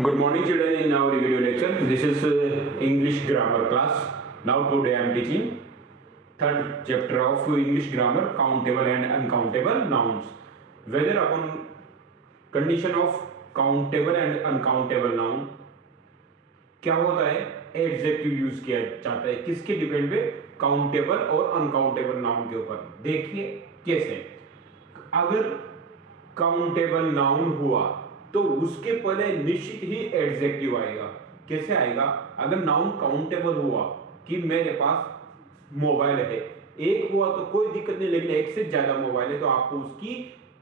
Good morning, children. In our video lecture, this is English grammar class. Now today I am teaching third chapter of English grammar, countable and uncountable nouns. Whether upon condition of countable and uncountable noun क्या होता है, adjective use किया जाता है किसके depend पे, countable और uncountable noun के ऊपर. देखिए कैसे. अगर काउंटेबल नाउन हुआ तो उसके पहले निश्चित ही एडजेक्टिव आएगा. कैसे आएगा? अगर नाउन काउंटेबल हुआ कि मेरे पास मोबाइल है, एक हुआ तो कोई दिक्कत नहीं, लेकिन एक से ज्यादा मोबाइल है तो आपको उसकी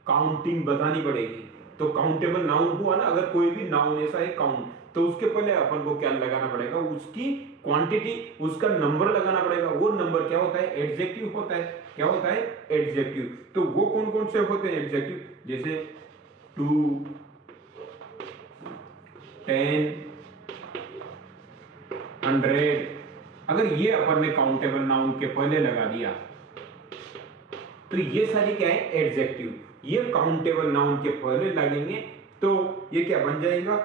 काउंटिंग बतानी पड़ेगी. तो काउंटेबल नाउन हुआ ना, अगर कोई भी नाउन ऐसा है काउंट, तो उसके पहले अपन को क्या लगाना पड़ेगा, उसकी क्वांटिटी, उसका नंबर लगाना पड़ेगा. वो नंबर क्या होता है? एडजेक्टिव होता है. क्या होता है? एडजेक्टिव. तो वो कौन कौन से होते हैं एडजेक्टिव? जैसे 2, 10, 100. अगर ये अपन ने काउंटेबल नाउन के पहले लगा दिया तो ये सारी क्या है? एडजेक्टिव. ये काउंटेबल नाउन के पहले लगेंगे तो ये क्या बन जाएगा?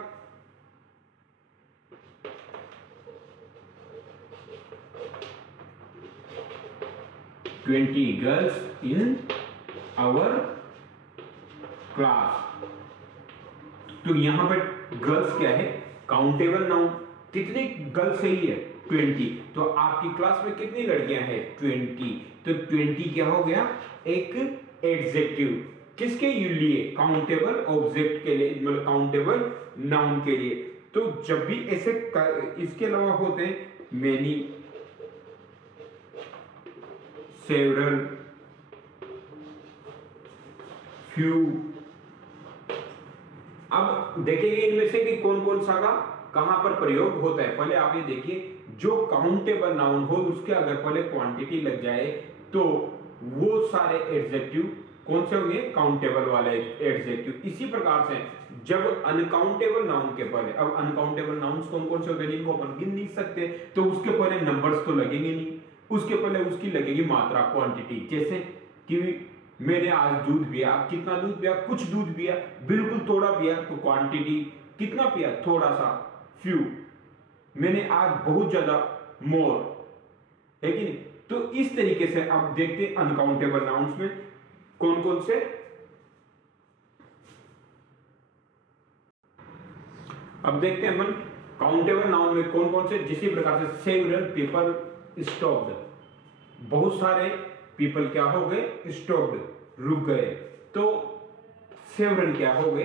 Twenty girls in our class. तो यहां पर गर्ल्स क्या है? Countable noun. कितनी गर्ल्स है? ये 20. तो आपकी क्लास में कितनी लड़कियां हैं? 20. तो 20 क्या हो गया? एक एडजेक्टिव. किसके लिए? काउंटेबल ऑब्जेक्ट के लिए, मतलब काउंटेबल नाउन के लिए. तो जब भी ऐसे इसके अलावा होते हैं मेनी, सेवरल, फ्यू. अब देखेंगे इनमें से कि कौन कौन सा का कहां पर प्रयोग होता है. पहले आप ये देखिए, जो काउंटेबल नाउन हो उसके अगर पहले क्वांटिटी लग जाए तो वो सारे एडजेक्टिव कौन से होंगे? काउंटेबल वाले एडजेक्टिव. इसी प्रकार से जब अनकाउंटेबल नाउन के पहले, अब अनकाउंटेबल नाउन्स कौन कौन से होते हैं जिनको अपन गिन नहीं सकते, तो उसके पहले नंबर्स तो लगेंगे नहीं, उसके पहले उसकी लगेगी मात्रा, क्वांटिटी. जैसे कि मैंने आज दूध पिया. कितना दूध पिया? कुछ दूध पिया. बिल्कुल थोड़ा पिया तो क्वांटिटी. कितना पिया? थोड़ा सा, फ्यू. मैंने आज बहुत ज्यादा, मोर. है कि नहीं? तो इस तरीके से आप देखते हैं अनकाउंटेबल नाउन्स में कौन कौन से. अब देखते हैं अपन काउंटेबल नाउन में कौन कौन से. जिसी प्रकार से सेवरल पीपल स्टॉप्ड. बहुत सारे पीपल क्या हो गए? स्टॉप्ड, रुक गए. तो सेवरल क्या हो गए?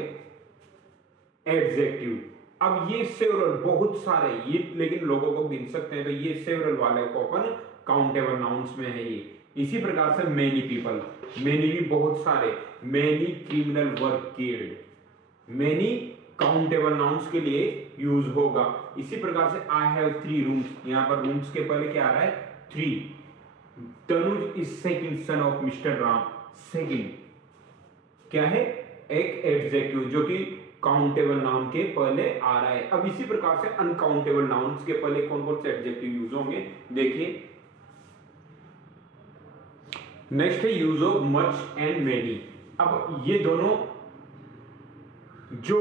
एडजेक्टिव. अब ये सेवरल बहुत सारे, ये लेकिन लोगों को गिन सकते हैं, तो ये सेवरल वाले को अपन काउंटेबल नाउन्स में है ये. इसी प्रकार से मेनी पीपल, मेनी भी बहुत सारे. Many criminal were killed. Many countable nouns के लिए यूज होगा. इसी प्रकार से आई हैव 3 रूम्स. यहां पर रूम्स के पहले क्या आ रहा है? 3. Tanuj is second son of mister Ram. Second क्या है? एक एडजेक्टिव जो कि काउंटेबल नाउन के पहले आ रहा है. अब इसी प्रकार से अनकाउंटेबल नाउन्स के पहले कौन कौन से एडजेक्टिव यूज होंगे देखिए. नेक्स्ट है use of much and many. अब ये दोनों जो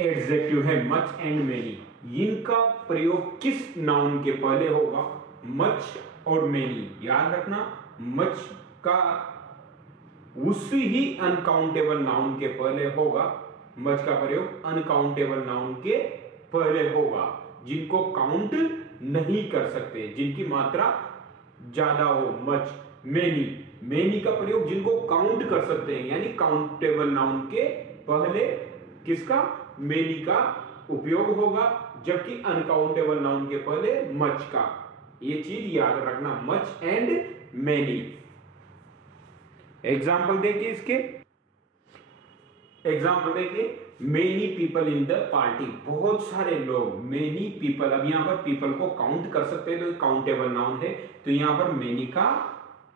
एडजेक्टिव है मच एंड मेनी, इनका प्रयोग किस नाउन के पहले होगा? मच और मेनी. याद रखना, मच का उसी ही अनकाउंटेबल नाउन के पहले होगा. मच का प्रयोग अनकाउंटेबल नाउन के पहले होगा जिनको काउंट नहीं कर सकते, जिनकी मात्रा ज्यादा हो. मच. मेनी, मेनी का प्रयोग जिनको काउंट कर सकते हैं, यानी काउंटेबल नाउन के पहले किसका? मेनी का उपयोग होगा, जबकि अनकाउंटेबल नाउन के पहले मच का. ये चीज याद रखना, मच एंड मेनी. एग्जाम्पल देखिए इसके. एग्जाम्पल देखिए, many people in the party. बहुत सारे लोग. Many people. अब यहां पर पीपल को काउंट कर सकते हैं तो काउंटेबल नाउन है, तो यहां पर मेनी का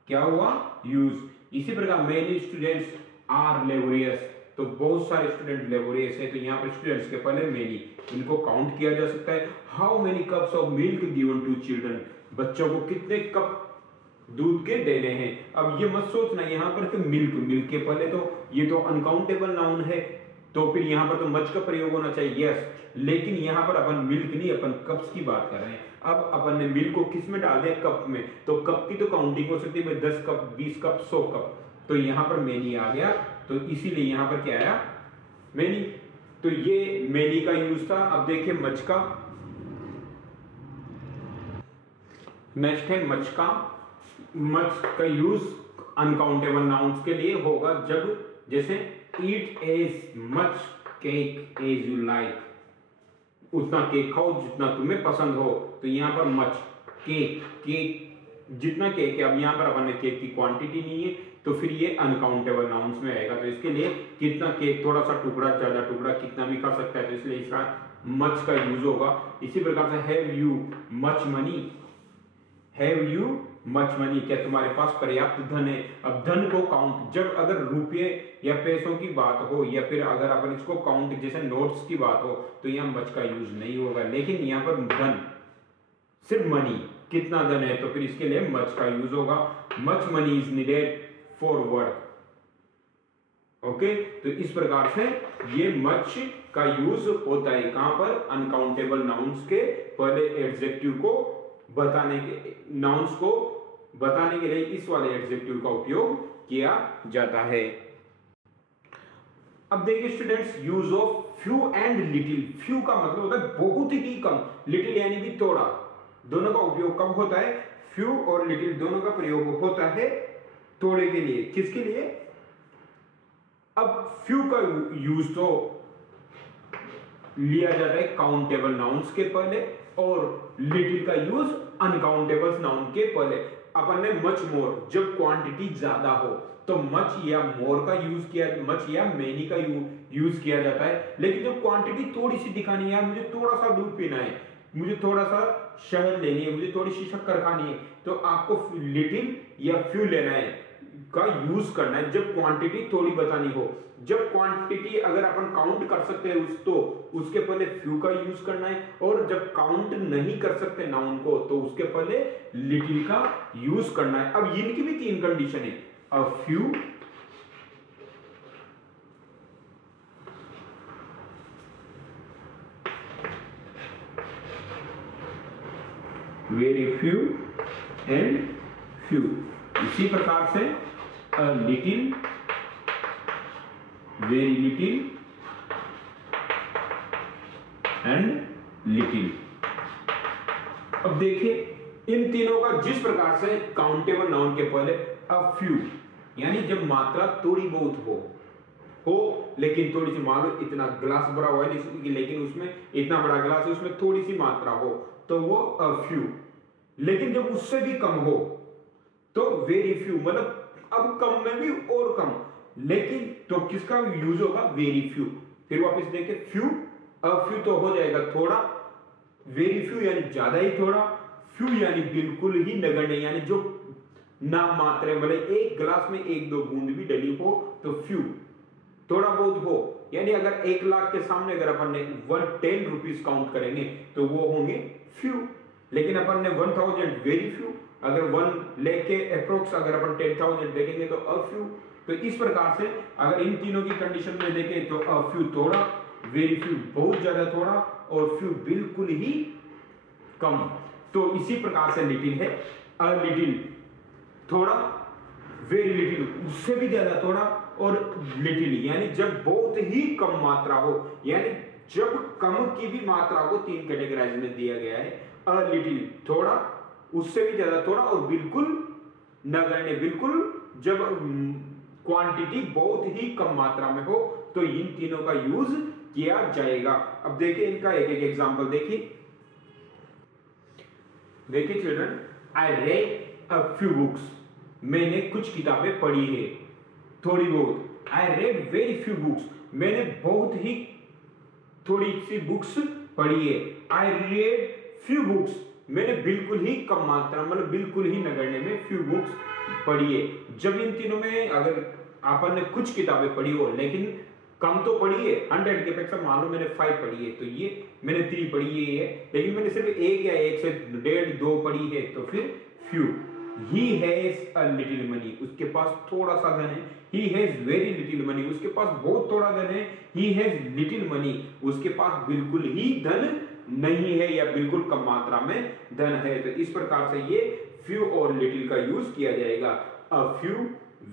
क्या हुआ? यूज. इसी प्रकार मेनी स्टूडेंट्स आर लेबोरियस. तो बहुत सारे स्टूडेंट लेबोरियस है, तो यहां पर स्टूडेंट्स के पहले मेनी, इनको काउंट किया जा सकता है. How many cups of milk given to children. बच्चों को कितने कप दूध के देने हैं. अब ये मत सोचना यहां पर कि मिल्क, मिल्क के पहले तो ये तो अनकाउंटेबल नाउन है, तो फिर यहाँ पर तो मच का प्रयोग होना चाहिए, यस। लेकिन यहाँ पर अपन मिल्क नहीं, अपन कप्स की बात कर रहे हैं। अब अपन ने मिल्क को किस में डाल दिया, कप में, तो कप की तो काउंटिंग हो सकती है 10 कप, 20 कप, 100 कप, तो यहाँ पर मैनी आ गया, तो इसीलिए यहाँ पर क्या आया, मैनी। तो ये मैनी का यूज था। अब देखिए मच का, नेक्स्ट है मच का। मच का यूज अनकाउंटेबल नाउन्स के लिए होगा जब जैसे eat as much cake as you like, उतना केक खाओ जितना तुम्हें पसंद हो, तो यहाँ पर मच केक, केक जितना केक है। अब यहाँ पर अपन ने केक की क्वांटिटी नहीं है, तो फिर ये अनकाउंटेबल नाउन्स में आएगा, तो इसके लिए कितना केक, थोड़ा सा टुकड़ा, ज्यादा टुकड़ा, कितना भी खा सकता है, तो इसलिए इसका मच का यूज होगा। इसी प्रकार से have you much money, have you much money, क्या तुम्हारे पास पर्याप्त धन है। अब धन को काउंट, जब अगर रुपये या पैसों की बात हो, या फिर अगर अपन इसको काउंट जैसे नोट्स की बात हो, तो यहाँ मच का यूज नहीं होगा। लेकिन यहाँ पर धन, सिर्फ मनी, कितना धन है, तो फिर इसके लिए मच का यूज होगा। Much money is needed for work. Okay, तो इस प्रकार से ये मच का यूज होता है कहां पर, अनकाउंटेबल नाउन्स के पहले एडजेक्टिव को बताने के, नाउन्स को बताने के लिए इस वाले एडजेक्टिव का उपयोग किया जाता है। अब देखिए students, use of few and little. Few का मतलब होता है बहुत ही कम, लिटिल यानी भी थोड़ा। दोनों का उपयोग कब होता है, फ्यू और लिटिल दोनों का प्रयोग होता है थोड़े के लिए। किसके लिए, अब फ्यू का यूज तो लिया जाता है काउंटेबल नाउन्स के पहले, और लिटिल का यूज अनकाउंटेबल नाउन के पहले। अपन ने मच मोर, जब क्वांटिटी ज्यादा हो तो मच या मोर का यूज किया, मच या मेनी का यूज किया जाता है। लेकिन जब क्वांटिटी थोड़ी सी दिखानी है, मुझे थोड़ा सा दूध पीना है, मुझे थोड़ा सा शहद लेनी है, मुझे थोड़ी सी शक्कर खानी है, तो आपको लिटिल या फ्यू लेना है का यूज करना है जब क्वांटिटी थोड़ी बतानी हो। जब क्वांटिटी अगर अपन काउंट कर सकते हैं तो उसके पहले फ्यू का यूज करना है, और जब काउंट नहीं कर सकते नाउन को तो उसके पहले लिटिल का यूज करना है। अब इनकी भी तीन कंडीशन है, a few, very few and few. इसी प्रकार से a little, very little and little। अब देखिए इन तीनों का जिस प्रकार से काउंटेबल नाउन के पहले a few, यानी जब मात्रा थोड़ी बहुत हो लेकिन थोड़ी सी, मान लो इतना गिलास भरा हुआ है लेकिन उसमें इतना बड़ा गिलास है, उसमें थोड़ी सी मात्रा हो, तो वो a few। लेकिन जब उससे भी कम हो तो वेरी फ्यू, मतलब अब कम में भी और कम, लेकिन तो किसका यूज होगा, वेरी फ्यू। फिर वापस देखें, फ्यू, अब फ्यू तो हो जाएगा थोड़ा, वेरी फ्यू यानी ज्यादा ही थोड़ा, फ्यू यानी बिल्कुल ही नगण्य, यानी जो नाम मात्र, मतलब एक गिलास में एक दो बूंद भी डली हो तो फ्यू, थोड़ा बहुत हो, यानी अगर 1 लाख के सामने अगर अपन ने 110 रुपीज काउंट करेंगे तो वो होंगे फ्यू। लेकिन अपन ने 1000 वेरी फ्यू, अगर 1 लाख के अप्रोक्स अगर अपन 10,000 देखेंगे तो अ फ्यू। तो इस प्रकार से अगर इन तीनों की कंडीशन में देखें तो अ फ्यू थोड़ा, वेरी फ्यू बहुत ज्यादा थोड़ा, और फ्यू बिल्कुल ही कम। तो इसी प्रकार से लिटिल है, अ लिटिल थोड़ा, वेरी लिटिल उससे भी ज्यादा थोड़ा, और लिटिल यानी जब बहुत ही कम मात्रा हो, यानी जब कम की भी मात्रा को 3 कैटेगराइज में दिया गया है, अ लिटिल थोड़ा, उससे भी ज्यादा थोड़ा, और बिल्कुल नगण्य, बिल्कुल जब क्वांटिटी बहुत ही कम मात्रा में हो तो इन तीनों का यूज किया जाएगा। अब देखिए इनका एक एक एग्जांपल देखिए। देखिए children, I read a few books, मैंने कुछ किताबें पढ़ी है, थोड़ी बहुत। I read very few books, मैंने बहुत ही थोड़ी सी बुक्स पढ़ी है। आई रेड फ्यू बुक्स, मैंने बिल्कुल ही कम मात्रा, मतलब बिल्कुल ही नगण्य में फ्यू बुक्स पढ़ी है। जब इन तीनों में अगर आपन ने कुछ किताबें पढ़ी हो लेकिन कम तो पढ़ी है, 100 के अपेक्षा मान लो मैंने 5 पढ़ी है, तो ये मैंने 3 पढ़ी है, लेकिन मैंने सिर्फ 1 या 1 से 1.5 2 पढ़ी है, तो फिर few. He has a little money, उसके पास थोड़ा सा धन है। He has very little money, उसके पास बहुत थोड़ा धन है। ही हैज लिटिल मनी, उसके पास बिल्कुल ही धन नहीं है या बिल्कुल कम मात्रा में धन है। तो इस प्रकार से ये फ्यू और लिटिल का यूज किया जाएगा। A few,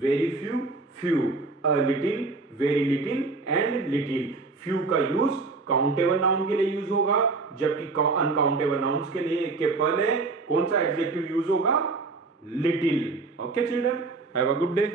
very few, few, a little, very little and little. Few का यूज काउंटेबल नाउन के लिए यूज होगा, जबकि अनकाउंटेबल नाउन्स के लिए के पहले कौन सा एडजेक्टिव यूज होगा? Little. Okay children, have a good day.